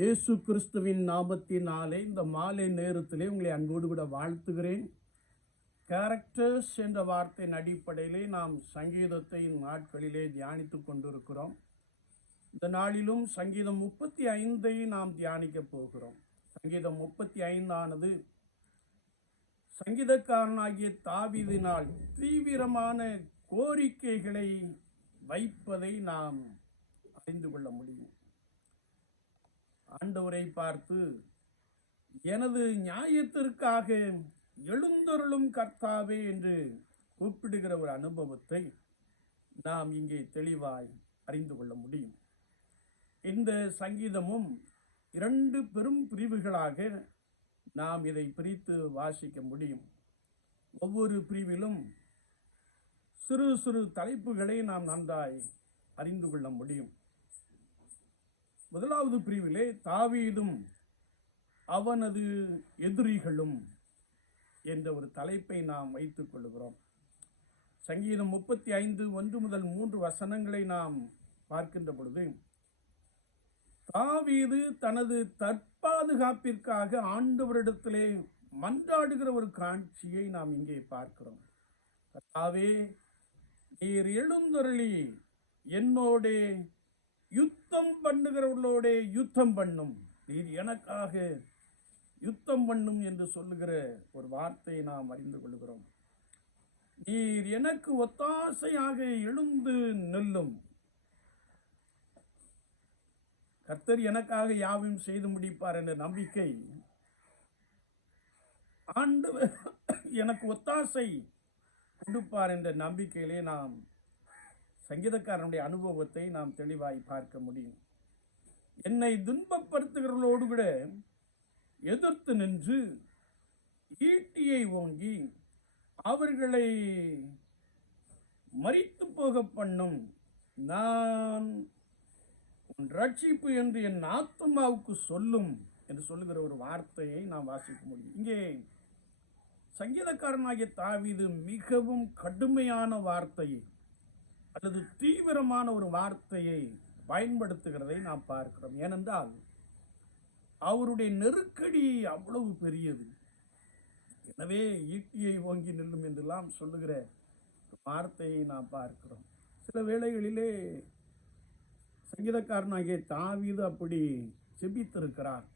இயேசு கிறிஸ்துவின் நாமத்தினாலே இந்த மாலை நேரத்திலே உங்களை அன்போடு கூட வாழ்த்துகிறேன். கேரக்டர்ஸ் என்ற வார்த்தையின் அடிப்படையிலே நாம் சங்கீதத்தை நாட்களிலே தியானித்துக் கொண்டிருக்கிறோம். இந்த நாளிலும் சங்கீதம் முப்பத்தி ஐந்தை நாம் தியானிக்கப் போகிறோம். சங்கீதம் முப்பத்தி ஐந்தானது சங்கீதக்காரனாகிய தாவிதினால் தீவிரமான கோரிக்கைகளை வைப்பதை நாம் அறிந்து கொள்ள முடியும். ஆண்டவரை பார்த்து எனது நியாயத்திற்காக எழுந்தருளும் கர்த்தாவே என்று கூப்பிடுகிற ஒரு அனுபவத்தை நாம் இங்கே தெளிவாய் அறிந்து கொள்ள முடியும். இந்த சங்கீதமும் இரண்டு பெரும் பிரிவுகளாக நாம் இதை பிரித்து வாசிக்க முடியும். ஒவ்வொரு பிரிவிலும் சிறு சிறு தலைப்புகளை நாம் நன்றாய் அறிந்து கொள்ள முடியும். முதலாவது பிரிவிலே தாவீதும் அவனது எதிரிகளும் என்ற ஒரு தலைப்பை நாம் வைத்துக் கொள்கிறோம் சங்கீதம் முப்பத்தி ஐந்து ஒன்று முதல் மூன்று வசனங்களை நாம் பார்க்கின்ற பொழுது தாவீது தனது தற்பாதுகாப்பிற்காக ஆண்டவரிடத்திலே மன்றாடுகிற ஒரு காட்சியை நாம் இங்கே பார்க்கிறோம். கர்த்தாவே நீர் எழுந்தருளி என்னோடே யுத்தம் பண்ணுகிறவர்களோட யுத்தம் பண்ணும். நீர் எனக்காக யுத்தம் பண்ணும் என்று சொல்லுகிற ஒரு வார்த்தையை நாம் அறிந்து கொள்கிறோம். நீர் எனக்கு ஒத்தாசையாக எழுந்து நெல்லும். கர்த்தர் எனக்காக யாவையும் செய்து முடிப்பார் என்ற நம்பிக்கை. ஆண்டு எனக்கு ஒத்தாசை கொடுப்பார் என்ற நம்பிக்கையிலே நாம் சங்கீதக்காரனுடைய அனுபவத்தை நாம் தெளிவாய் பார்க்க முடியும். என்னை துன்பப்படுத்துகிறவர்களோடு கூட எதிர்த்து நின்று ஈட்டியை ஓங்கி அவர்களை மறித்து போக பண்ணும் நான் உன் ரட்சிப்பு என்று என் ஆத்மாவுக்கு சொல்லும் என்று சொல்லுகிற ஒரு வார்த்தையை நாம் வாசிக்க முடியும். இங்கே சங்கீதக்காரனாகிய தாவிது மிகவும் கடுமையான வார்த்தையை அல்லது தீவிரமான ஒரு வார்த்தையை பயன்படுத்துகிறதை நாம் பார்க்கிறோம். ஏனென்றால் அவருடைய நெருக்கடி அவ்வளவு பெரியது. எனவே ஈட்டியை ஓங்கி நில்லும் என்றெல்லாம் சொல்லுகிற வார்த்தையை நாம் பார்க்கிறோம். சில வேளைகளிலே சங்கீதக்காரனாகிய தாவீது அப்படி ஜெபித்திருக்கிறார்.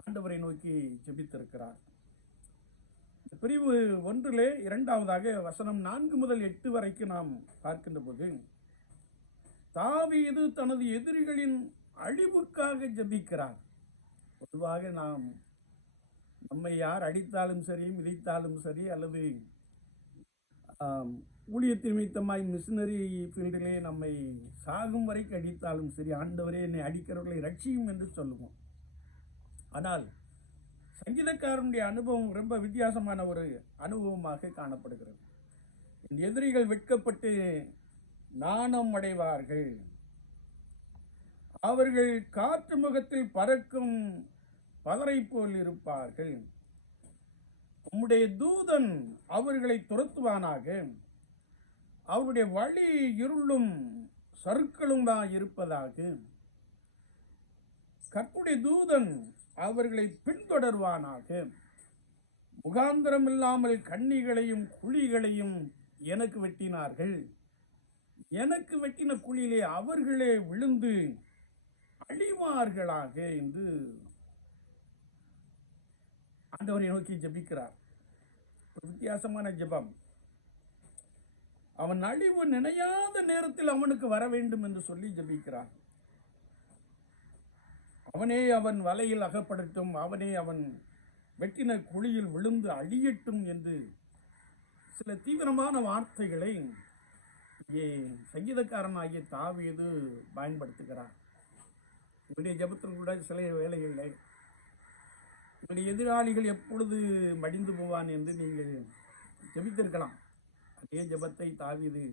ஆண்டவரை நோக்கி ஜெபித்திருக்கிறார். பிரிவு ஒன்றிலே இரண்டாவதாக வசனம் நான்கு முதல் எட்டு வரைக்கும் நாம் பார்க்கின்ற போது தாவீது தனது எதிரிகளின் அழிவுக்காக ஜெபிக்கிறார். பொதுவாக நாம் நம்மை யார் அடித்தாலும் சரி மிதித்தாலும் சரி அல்லது ஆம், நிமித்தமாய் மிஷினரி ஃபீல்டிலே நம்மை சாகும் வரைக்கும் அடித்தாலும் சரி ஆண்டவரே என்னை அடிக்கிறவர்களை ரட்சியும் என்று சொல்லுவோம். ஆனால் சங்கீதக்காரனுடைய அனுபவம் ரொம்ப வித்தியாசமான ஒரு அனுபவமாக காணப்படுகிறது. என் எதிரிகள் வெட்கப்பட்டு நாணம் அடைவார்கள். அவர்கள் காற்று முகத்தில் பறக்கும் பதரை போல் இருப்பார்கள். உம்முடைய தூதன் அவர்களை துரத்துவானாக. அவருடைய வழி இருளும் சருக்களும் தான் இருப்பதாக. கற்புடைய தூதன் அவர்களை பின்தொடர்வானாக. முகாந்திரம் இல்லாமல் கண்ணிகளையும் குழிகளையும் எனக்கு வெட்டினார்கள். எனக்கு வெட்டின குழியிலே அவர்களே விழுந்து அழிவார்களாக என்று ஆண்டவரை நோக்கி ஜெபிக்கிறார். வித்தியாசமான ஜெபம். அவன் அழிவு நினையாத நேரத்தில் அவனுக்கு வர வேண்டும் என்று சொல்லி ஜெபிக்கிறான். அவனே அவன் வலையில் அகப்படட்டும் அவனே அவன் வெட்டின குழியில் விழுந்து அழியட்டும் என்று சில தீவிரமான வார்த்தைகளை இங்கே சங்கீதக்காரனாகிய தாவீது பயன்படுத்துகிறார். இவருடைய ஜெபத்தில் கூட சில வேலைகளை இவருடைய எதிராளிகள் எப்பொழுது மடிந்து போவான் என்று நீங்கள் ஜெபித்திருக்கலாம். அதே ஜெபத்தை தாவீது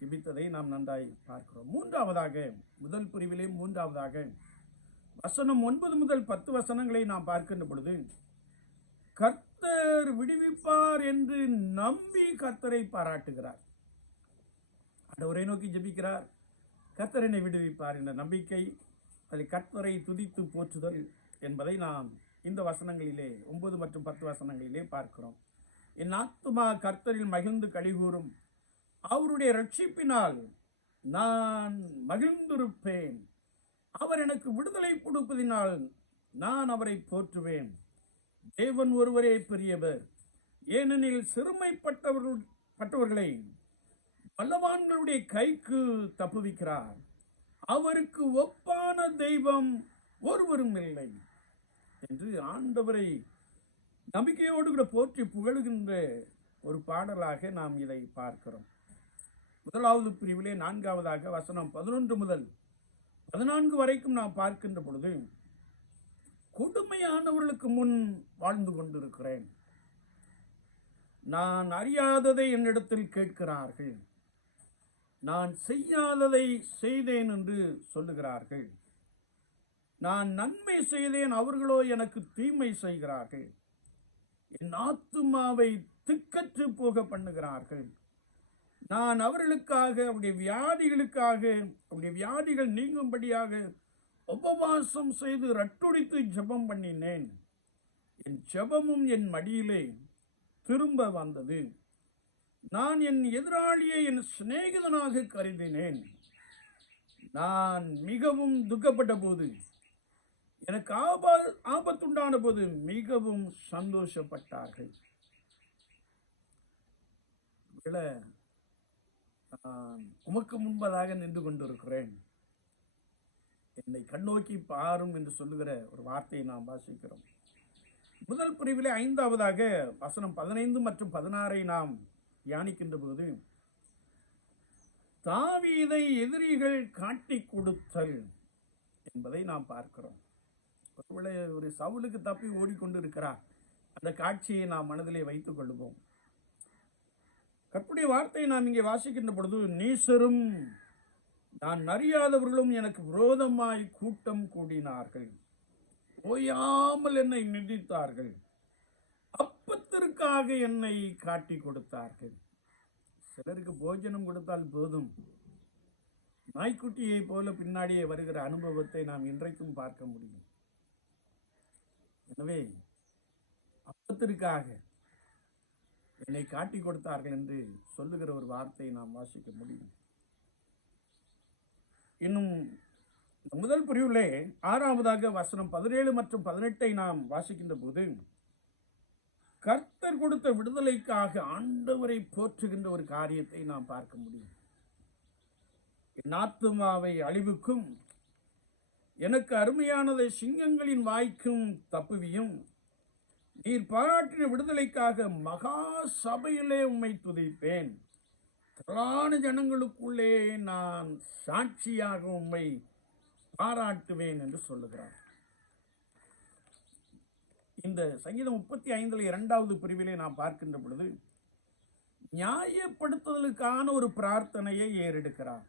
ஜெபித்ததை நாம் நன்றாய் பார்க்கிறோம். மூன்றாவதாக முதல் பிரிவிலே மூன்றாவதாக வசனம் ஒன்பது முதல் பத்து வசனங்களை நாம் பார்க்கின்ற பொழுது கர்த்தர் விடுவிப்பார் என்று நம்பி கர்த்தரை பாராட்டுகிறார். ஆண்டவரை நோக்கி ஜெபிக்கிறார். கர்த்தர் என்னை விடுவிப்பார் என்ற நம்பிக்கை அதில் கர்த்தரை துதித்து போற்றுதல் என்பதை நாம் இந்த வசனங்களிலே ஒன்பது மற்றும் பத்து வசனங்களிலே பார்க்கிறோம். என் ஆத்துமா கர்த்தரில் மகிழ்ந்து கழிகூறும் அவருடைய ரட்சிப்பினால் நான் மகிழ்ந்திருப்பேன். அவர் எனக்கு விடுதலை கொடுப்பதினால் நான் அவரை போற்றுவேன். தேவன் ஒருவரே பெரியவர். ஏனெனில் சிறுமைப்பட்டவர்கள் பட்டவர்களை பல்லவான்களுடைய கைக்கு தப்புவிக்கிறார். அவருக்கு ஒப்பான தெய்வம் ஒருவரும் இல்லை என்று ஆண்டவரை நம்பிக்கையோடு கூட போற்றி புகழுகின்ற ஒரு பாடலாக நாம் இதை பார்க்கிறோம். முதலாவது பிரிவிலே நான்காவதாக வசனம் பதினொன்று முதல் பதினான்கு வரைக்கும் நாம் பார்க்கின்ற பொழுது கொடுமையானவர்களுக்கு முன் வாழ்ந்து கொண்டிருக்கிறேன். நான் அறியாததை என்னிடத்தில் கேட்கிறார்கள். நான் செய்யாததை செய்தேன் என்று சொல்லுகிறார்கள். நான் நன்மை செய்தேன் அவர்களோ எனக்கு தீமை செய்கிறார்கள். என் ஆத்துமாவை திக்கற்று போக பண்ணுகிறார்கள். நான் அவர்களுக்காக அவருடைய வியாதிகளுக்காக அவருடைய வியாதிகள் நீங்கும்படியாக உபவாசம் செய்து ரட்டுடித்து ஜெபம் பண்ணினேன். என் ஜெபமும் என் மடியிலே திரும்ப வந்தது. நான் என் எதிராளியை என் சிநேகிதனாக கருதினேன். நான் மிகவும் துக்கப்பட்ட போது எனக்கு ஆபா ஆபத்துண்டான போது மிகவும் சந்தோஷப்பட்டார்கள். விட உமக்கு முன்பதாக நின்று கொண்டிருக்கிறேன். என்னை கண்ணோக்கி பாரும் என்று சொல்லுகிற ஒரு வார்த்தையை நாம் வாசிக்கிறோம். முதல் பிரிவிலே ஐந்தாவதாக வசனம் பதினைந்து மற்றும் பதினாறை நாம் தியானிக்கின்ற போது தாவீதை எதிரிகள் காட்டிக் கொடுத்தல் என்பதை நாம் பார்க்கிறோம். ஒருவேளை ஒரு சவுலுக்கு தப்பி ஓடிக்கொண்டிருக்கிறார். அந்த காட்சியை நாம் மனதிலே வைத்துக் கொள்வோம் கற்புடைய வார்த்தையை நாம் இங்கே வாசிக்கின்ற பொழுது நீசரும் நான் அறியாதவர்களும் எனக்கு விரோதமாய் கூட்டம் கூடினார்கள். ஓயாமல் என்னை நிதித்தார்கள் அப்பத்திற்காக என்னை காட்டி கொடுத்தார்கள். சிலருக்கு போஜனம் கொடுத்தால் போதும். நாய்க்குட்டியை போல பின்னாடியே வருகிற அனுபவத்தை நாம் இன்றைக்கும் பார்க்க முடியும். எனவே அப்பத்திற்காக என்னை காட்டி கொடுத்தார்கள் என்று சொல்லுகிற ஒரு வார்த்தையை நாம் வாசிக்க முடியும். இன்னும் முதல் பிரிவிலே ஆறாவதாக வசனம் பதினேழு மற்றும் பதினெட்டை நாம் வாசிக்கின்ற போது கர்த்தர் கொடுத்த விடுதலைக்காக ஆண்டவரை போற்றுகின்ற ஒரு காரியத்தை நாம் பார்க்க முடியும். என் ஆத்துமாவை அழிவுக்கும் எனக்கு அருமையானதை சிங்கங்களின் வாய்க்கும் தப்புவியும் நீர் பாராட்டின விடுதலைக்காக மகா சபையிலே உம்மை துதிப்பேன். திரளான ஜனங்களுக்குள்ளே நான் சாட்சியாக உம்மை பாராட்டுவேன் என்று சொல்லுகிறார். இந்த சங்கீதம் முப்பத்தி ஐந்தில் இரண்டாவது பிரிவிலே நாம் பார்க்கின்ற பொழுது நியாயப்படுத்துதலுக்கான ஒரு பிரார்த்தனையை ஏறெடுக்கிறார்.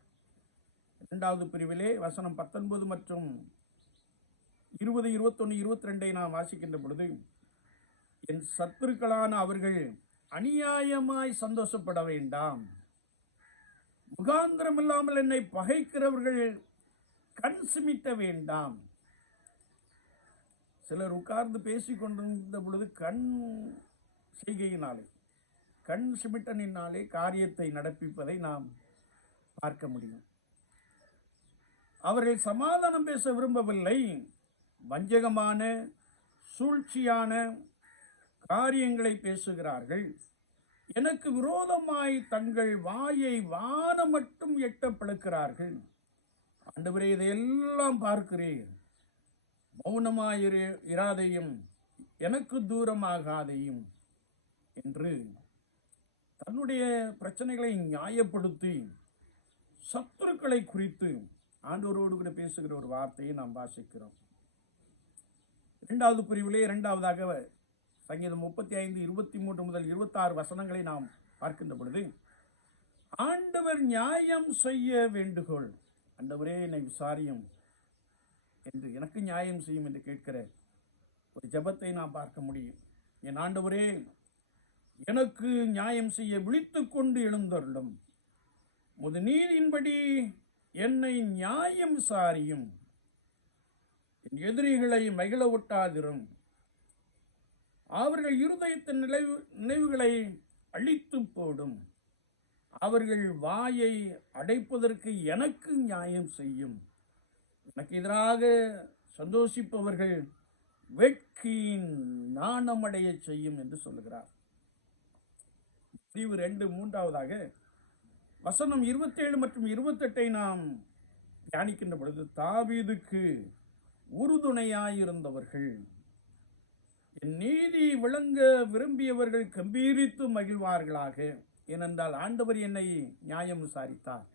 இரண்டாவது பிரிவிலே வசனம் பத்தொன்பது மற்றும் இருபது இருபத்தொன்று இருபத்தி ரெண்டை நாம் வாசிக்கின்ற பொழுது என் சத்துருக்களான அவர்கள் அநியாயமாய் சந்தோஷப்பட வேண்டாம். முகாந்திரம் இல்லாமல் என்னை பகைக்கிறவர்கள் கண் சிமிட்ட வேண்டாம். சிலர் உட்கார்ந்து பேசிக்கொண்டிருந்த பொழுது கண் செய்கையினாலே கண் சிமிட்டனினாலே காரியத்தை நடப்பிப்பதை நாம் பார்க்க முடியும். அவர்கள் சமாதானம் பேச விரும்பவில்லை. வஞ்சகமான சூழ்ச்சியான காரியங்களை பேசுகிறார்கள். எனக்கு விரோதமாய் தங்கள் வாயை வானம் மட்டும் எட்ட பழுக்கிறார்கள். ஆண்டவரே இதையெல்லாம் பார்க்கிறேன் மௌனமாயிரு இராதையும் எனக்கு தூரமாகாதையும் என்று தன்னுடைய பிரச்சனைகளை நியாயப்படுத்தி சத்துருக்களை குறித்து ஆண்டவரோடு கூட பேசுகிற ஒரு வார்த்தையை நாம் வாசிக்கிறோம். இரண்டாவது பிரிவிலே இரண்டாவதாக சங்கீதம் முப்பத்தி ஐந்து இருபத்தி மூன்று முதல் இருபத்தாறு வசனங்களை நாம் பார்க்கின்ற பொழுது ஆண்டவர் நியாயம் செய்ய வேண்டுகோள். ஆண்டவரே என்னை விசாரியும். என்று எனக்கு நியாயம் செய்யும் என்று கேட்கிற ஒரு ஜெபத்தை நாம் பார்க்க முடியும். என் ஆண்டவரே எனக்கு நியாயம் செய்ய விழித்து கொண்டு எழுந்தருளும். முது நீதியின்படி என்னை நியாயம் சாரியும் என் எதிரிகளை மகிழ ஒட்டாதிரும். அவர்கள் இருதயத்தின் நினைவு நினைவுகளை அழித்து போடும். அவர்கள் வாயை அடைப்பதற்கு எனக்கு நியாயம் செய்யும். எனக்கு எதிராக சந்தோஷிப்பவர்கள் வெட்கியின் நாணமடைய செய்யும் என்று சொல்லுகிறார். பிரிவு ரெண்டு மூன்றாவதாக வசனம் இருபத்தேழு மற்றும் இருபத்தெட்டை நாம் தியானிக்கின்ற பொழுது தாவீதுக்கு உறுதுணையாயிருந்தவர்கள் நீதி விளங்க விரும்பியவர்கள் கம்பீரித்து மகிழ்வார்களாக. ஏனென்றால் ஆண்டவர் என்னை நியாயம் விசாரித்தார்.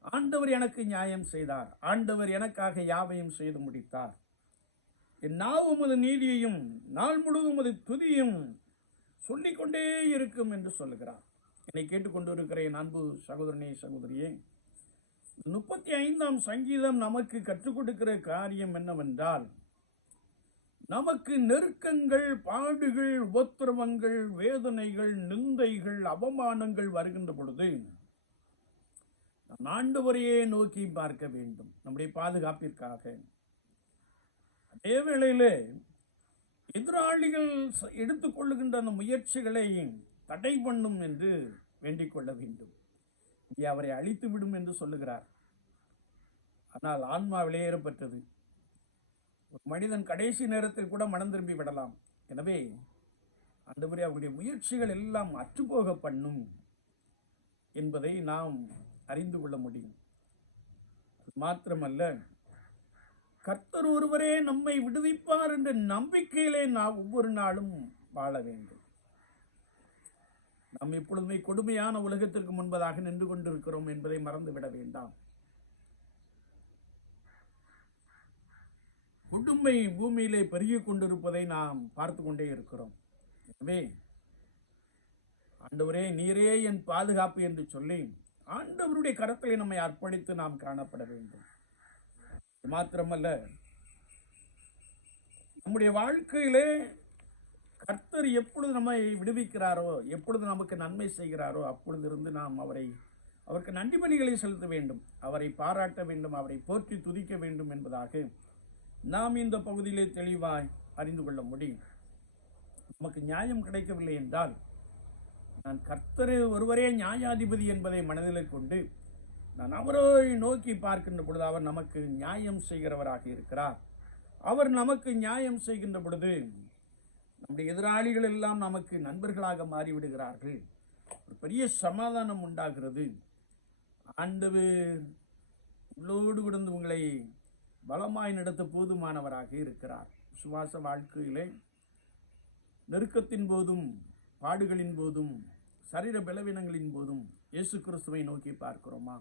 ஆண்டவர் எனக்கு நியாயம் செய்தார். ஆண்டவர் எனக்காக யாவையும் செய்து முடித்தார். என் நாவு உமது நீதியையும் நாள் முழுவதும் அது துதியும் சொல்லிக்கொண்டே இருக்கும் என்று சொல்லுகிறார். என்னை கேட்டுக்கொண்டிருக்கிறேன் என் அன்பு சகோதரனே சகோதரியே. முப்பத்தி ஐந்தாம் சங்கீதம் நமக்கு கற்றுக் கொடுக்கிற காரியம் என்னவென்றால் நமக்கு நெருக்கங்கள் பாடுகள் உபத்திரவங்கள் வேதனைகள் நிந்தைகள் அவமானங்கள் வருகின்ற பொழுது ஆண்டவரையே நோக்கி பார்க்க வேண்டும். நம்முடைய பாதுகாப்பிற்காக. அதே வேளையிலே எதிராளிகள் எடுத்துக்கொள்ளுகின்ற அந்த முயற்சிகளை தடை பண்ணும் என்று வேண்டிக் கொள்ள வேண்டும். இங்கே அவரை அழித்து விடும் என்று சொல்லுகிறார். ஆனால் ஆன்மா வெளியேறப்பட்டது ஒரு மனிதன் கடைசி நேரத்தில் கூட மனம் திரும்பி விடலாம். எனவே அந்தபடி அவருடைய முயற்சிகள் எல்லாம் அற்றுப்போக பண்ணும் என்பதை நாம் அறிந்து கொள்ள முடியும். அது மாத்திரமல்ல கர்த்தர் ஒருவரே நம்மை விடுவிப்பார் என்ற நம்பிக்கையிலே நாம் ஒவ்வொரு நாளும் வாழ வேண்டும். நாம் இப்பொழுதுமே கொடுமையான உலகத்திற்கு முன்பதாக நின்று கொண்டிருக்கிறோம் என்பதை மறந்துவிட வேண்டாம். கொடுமை பூமியிலே பெருகி கொண்டிருப்பதை நாம் பார்த்து கொண்டே இருக்கிறோம். எனவே ஆண்டவரே நீரே என் பாதுகாப்பு என்று சொல்லி ஆண்டவருடைய கரத்திலே நம்மை அர்ப்பணித்து நாம் காணப்பட வேண்டும். மாத்திரமல்ல நம்முடைய வாழ்க்கையிலே கர்த்தர் எப்பொழுது நம்மை விடுவிக்கிறாரோ எப்பொழுது நமக்கு நன்மை செய்கிறாரோ அப்பொழுது இருந்து நாம் அவரை அவருக்கு நன்றி பணிகளை செலுத்த வேண்டும். அவரை பாராட்ட வேண்டும் அவரை போற்றி துதிக்க வேண்டும் என்பதாக நாம் இந்த பகுதியிலே தெளிவாய் அறிந்து கொள்ள முடியும். நமக்கு நியாயம் கிடைக்கவில்லை என்றால் நான் கர்த்தரே ஒருவரே நியாயாதிபதி என்பதை மனதில் கொண்டு நான் அவரை நோக்கி பார்க்கின்ற பொழுது அவர் நமக்கு நியாயம் செய்கிறவராக இருக்கிறார். அவர் நமக்கு நியாயம் செய்கின்ற பொழுது நம்முடைய எதிராளிகள் எல்லாம் நமக்கு நண்பர்களாக மாறிவிடுகிறார்கள். ஒரு பெரிய சமாதானம் உண்டாகிறது. ஆண்டவர் உள்ளோடு கிடந்து உங்களை பலமாய் நடத்த போதுமானவராக இருக்கிறார். சுவாச வாழ்க்கையிலே நெருக்கத்தின் போதும் பாடுகளின் போதும் சரீர பலவீனங்களின் போதும் இயேசு கிறிஸ்துவை நோக்கி பார்க்கிறோமா?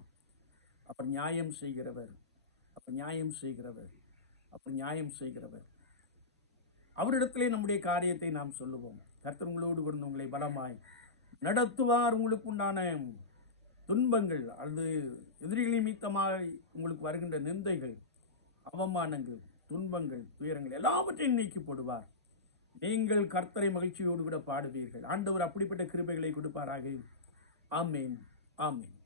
அவர் நியாயம் செய்கிறவர். அவர் நியாயம் செய்கிறவர். அவர் நியாயம் செய்கிறவர். அவரிடத்திலே நம்முடைய காரியத்தை நாம் சொல்லுவோம். கர்த்தர் உங்களோடு கொண்டு உங்களை பலமாய் நடத்துவார். உங்களுக்கு உண்டான துன்பங்கள் அல்லது எதிரிகள் நிமித்தமாக உங்களுக்கு வருகின்ற நிந்தைகள் அவமானங்கள் துன்பங்கள் துயரங்கள் எல்லாவற்றையும் நீக்கி போடுவார். நீங்கள் கர்த்தரை மகிழ்ச்சியோடு கூட பாடுவீர்கள். ஆண்டவர் அப்படிப்பட்ட கிருபைகளை கொடுப்பாராக. ஆமேன். ஆமேன்.